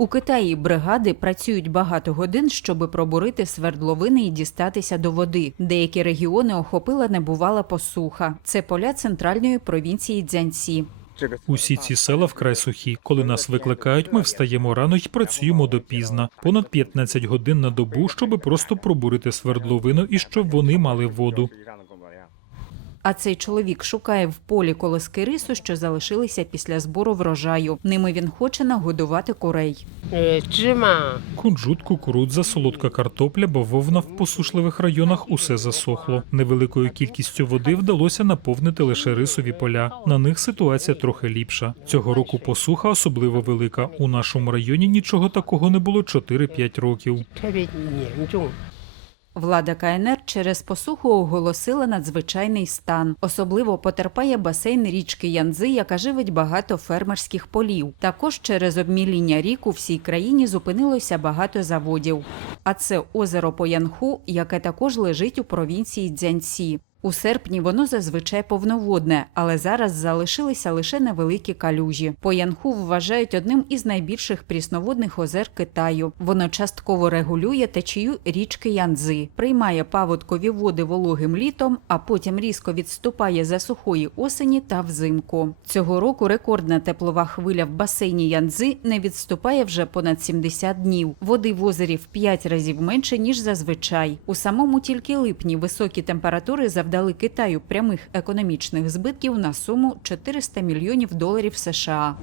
У Китаї бригади працюють багато годин, щоб пробурити свердловини і дістатися до води. Деякі регіони охопила небувала посуха. Це поля центральної провінції Цзянсі. Усі ці села вкрай сухі. Коли нас викликають, ми встаємо рано і працюємо допізна. Понад 15 годин на добу, щоб просто пробурити свердловину і щоб вони мали воду. А цей чоловік шукає в полі колоски рису, що залишилися після збору врожаю. Ними він хоче нагодувати корей. Кунжут, кукурудза, солодка картопля, бо вовна в посушливих районах усе засохло. Невеликою кількістю води вдалося наповнити лише рисові поля. На них ситуація трохи ліпша. Цього року посуха особливо велика. У нашому районі нічого такого не було 4-5 років. Влада КНР через посуху оголосила надзвичайний стан. Особливо потерпає басейн річки Янзи, яка живить багато фермерських полів. Також через обміління рік у всій країні зупинилося багато заводів. А це озеро Поянху, яке також лежить у провінції Дзянсі. У серпні воно зазвичай повноводне, але зараз залишилися лише невеликі калюжі. Поянху вважають одним із найбільших прісноводних озер Китаю. Воно частково регулює течію річки Янзи, приймає паводкові води вологим літом, а потім різко відступає за сухої осені та взимку. Цього року рекордна теплова хвиля в басейні Янзи не відступає вже понад 70 днів. Води в озері в 5 разів менше ніж зазвичай. У самому тільки липні високі температури завдали Китаю прямих економічних збитків на суму 400 мільйонів доларів США.